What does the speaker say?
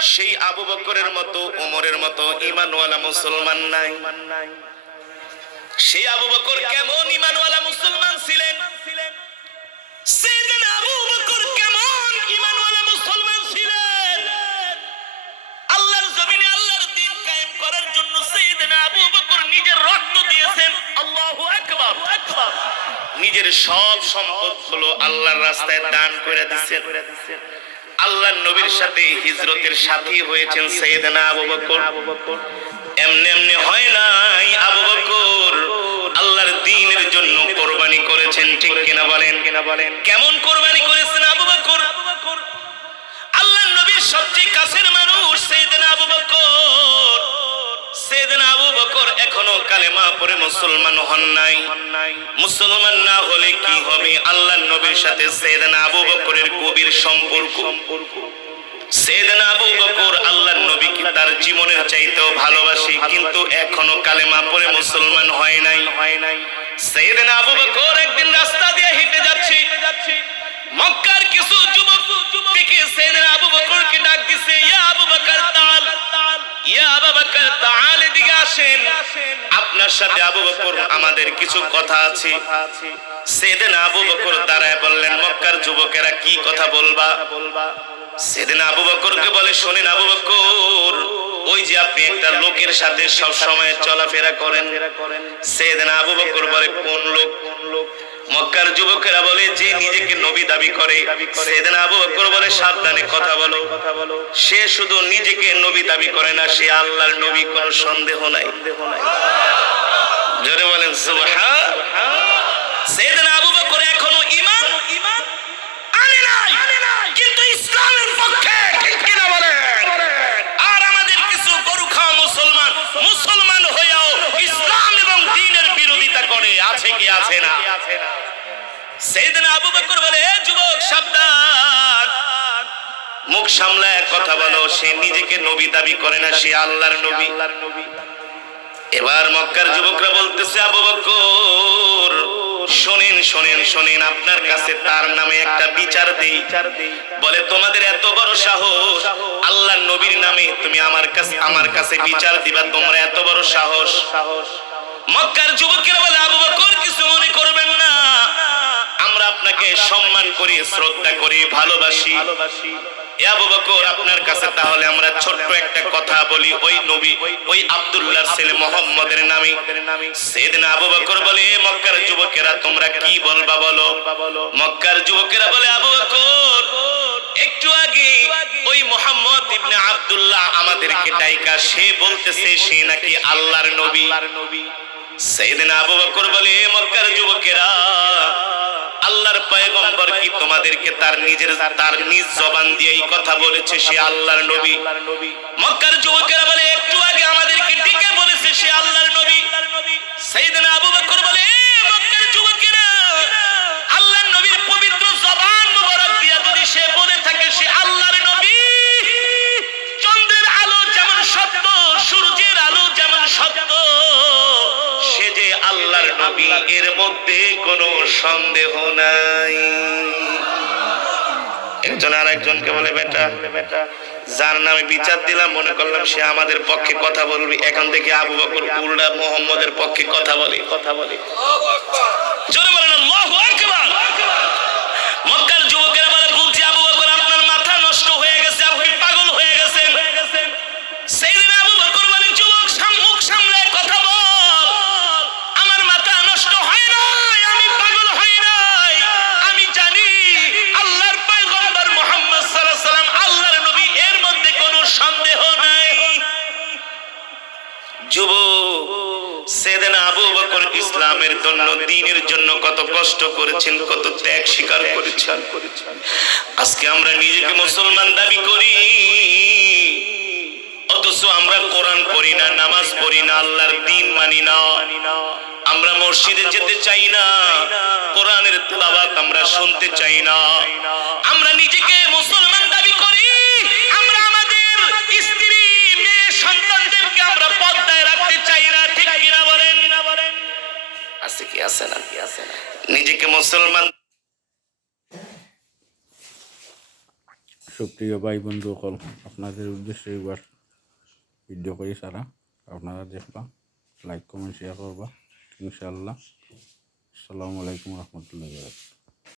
সেই আবু বকরের মতো ওমরের মতো ঈমানওয়ালা মুসলমান নাই। সেই আবু বকর কেমন ঈমানওয়ালা মুসলমান ছিলেন, সাইয়েদনা আবু বকর কেমন ঈমানওয়ালা মুসলমান ছিলেন। আল্লাহর জমিনে আল্লাহর দ্বীন কায়েম করার জন্য সাইয়েদনা আবু বকর নিজের রক্ত দিয়েছেন। আল্লাহু আকবার। নিজের সব সম্পদগুলো আল্লাহর রাস্তায় দান করে দিয়েছেন। আল্লাহর নবীর সাথে হিজরতের সাথী হয়েছেন সাইয়েদনা আবু বকর। এমনি এমনি হয় নাই, আবু বকর আল্লাহর দ্বীনের জন্য কোরবানি করেছেন, ঠিক কিনা বলেন? কেমন কোরবানি করেছেন আবু বকর? আল্লাহর নবীর সবচেয়ে কাছের মানুষ সাইয়েদনা আবু বকর। সাইয়েদনা আবু বকর এখনো কালেমা পড়ে মুসলমান হন নাই। মুসলমান না হলে কি হবে? আল্লাহর নবীর সাথে সাইয়েদনা আবু বকরের গভীর সম্পর্ক। সাইয়েদনা আবু বকর আল্লাহর নবীকে তার জীবনের চাইতেও ভালোবাসে, কিন্তু এখনো কালেমা পড়ে মুসলমান হয় নাই। সাইয়েদনা আবু বকর একদিন রাস্তা দিয়ে হেঁটে যাচ্ছে, মক্কার কিছু যুবক দেখে সাইয়েদনা আবু বকরকে ডাক দিছে, ইয়া আবু বকর তাল, ইয়া আবু বকর তাল, এদিকে আসেন, আপনার সাথে আবু বকর আমাদের কিছু কথা আছে। সাইয়েদনা আবু বকর দাঁড়ায় বললেন, মক্কার যুবকেরা কি কথা বলবা? সাইয়েদনা আবু বকরকে বলে, শোনেন আবু বকর, ওই যে আপনি একটা লোকের সাথে সব সময় চলাফেরা করেন। সাইয়েদনা আবু বকর বলে, কোন লোক? মক্কার যুবকেরা বলে, যে নিজেকে নবী দাবি করে। সাইয়েদনা আবু বকর বলে, সাবধানে কথা বলো, সে শুধু নিজেকে নবী দাবি করে না, সে আল্লাহর নবী, কোনো সন্দেহ নাই। জোরে বলেন সুবহান। সাইয়েদনা আবু বকর এখনো ঈমান আনে নাই, কিন্তু ইসলামের পক্ষে, ঠিক কিনা বলেন? আর আমাদের কিছু গরু খাওয়া মুসলমান, মুসলমান হয়েও ইসলাম এবং দ্বীনের বিরোধিতা করে, আছে কি আছে না? সাইয়েদনা আবু বকর বলে, এ যুবক সাবধান, মুখ সামলায় কথা বলো, সে নিজেকে নবী দাবি করে না, সে আল্লাহর নবী। এবার মক্কার যুবকরা বলতেছে, আবু বকর শোনেন শোনেন শোনেন, আপনার কাছে তার নামে একটা বিচার দেই। বলে, তোমাদের এত বড় সাহস, আল্লাহর নবীর নামে তুমি আমার কাছে বিচার দিবা, তোমরা এত বড় সাহস? মক্কার যুবকেরা বলে, আবু বকর কিছু মনে করবেন না, আমরা আপনাকে সম্মান করি, শ্রদ্ধা করি, ভালোবাসি। আবু বকর আপনার কাছে তাহলে আমরা ছোট্ট একটা কথা বলি, ওই নবী, ওই আব্দুল্লাহর ছেলে মুহাম্মদের নামে। সাইয়েদনা আবু বকর বলে, মক্কার যুবকেরা তোমরা কি বলবা বলো? মক্কার যুবকেরা বলে, আবু বকর একটু আগে ওই মুহাম্মদ ইবনে আব্দুল্লাহ আমাদেরকে ডাইকা, সে বলতেছে সে নাকি আল্লাহর নবী। সাইয়েদনা আবু বকর বলে, মক্কার যুবকেরা, আল্লাহর পয়গম্বর কি তোমাদেরকে তার নিজ জবান দিয়ে এই কথা বলেছে সে আল্লাহর নবী? মক্কার যুবকেরা বলে, একটু আগে আমাদেরকে ডেকে বলেছে সে আল্লাহর নবী। সাইয়েদনা আবু বকর বলে, মক্কার যুবকেরা, আল্লাহর নবীর পবিত্র জবান মোবারক দিয়া যদি সে বলে থাকে সে আল্লাহর নবী, চন্দ্রের আলো যেমন সত্য, সূর্যের আলো যেমন সত্য, সে যে আল্লাহর নবী, এর মধ্যে কোনো সন্দেহ নাই। একজন আর একজনকে বলে, বেটা, যার নামে বিচার দিলাম মনে করলাম সে আমাদের পক্ষে কথা বলবি, এখন থেকে আবু বকর উল্টা মুহাম্মদের পক্ষে কথা বলে। জোরে বলেন আল্লাহু আকবার। মক্কার যুবকেরা বলে, বলছি আবু বকর আপনার মাথা নষ্ট হয়ে গেছে, আপনি পাগল হয়ে গেছেন। সাইয়েদনা আবু বকর বলে, যুবক মুখ সামলে কথা বল, আমার মাথা নষ্ট হয় নাই, আমি পাগল হই নাই, আমি জানি আল্লাহর পয়গম্বর মুহাম্মদ সাল্লাল্লাহু আলাইহি ওয়াসাল্লাম আল্লাহর নবী, এর মধ্যে কোনো সন্দেহ নাই। যুবক, সাইয়েদনা আবু বকর ইসলামের জন্য, দ্বীনের জন্য কত কষ্ট করেছেন, কত ত্যাগ স্বীকার করেছেন। আজকে আমরা নিজেকে মুসলমান দাবি করি, অথচ আমরা কোরআন পড়ি না, নামাজ পড়ি না, আল্লাহর দ্বীন মানি না। আমরা মসজিদে যেতে চাই না, কোরআনের তেলাওয়াত আমরা শুনতে চাই না। আমরা নিজেকে মুসলমান দাবি করি, আমরা আমাদের স্ত্রী, মেয়ে, সন্তানদেরকে আমরা পর্দায় রাখতে চাই না, ঠিক কিনা বলেন? আছে কি আছে না? নিজেকে মুসলমান সুপ্রিয় ভাই বন্ধু সকল, আপনাদের উদ্দেশ্যে এবার ভিডিও করি সারা, আপনারা দেখবা, লাইক কমেন্ট শেয়ার করবা ইনশাআল্লাহ। আসসালামু আলাইকুম রহমতুল্লাহ।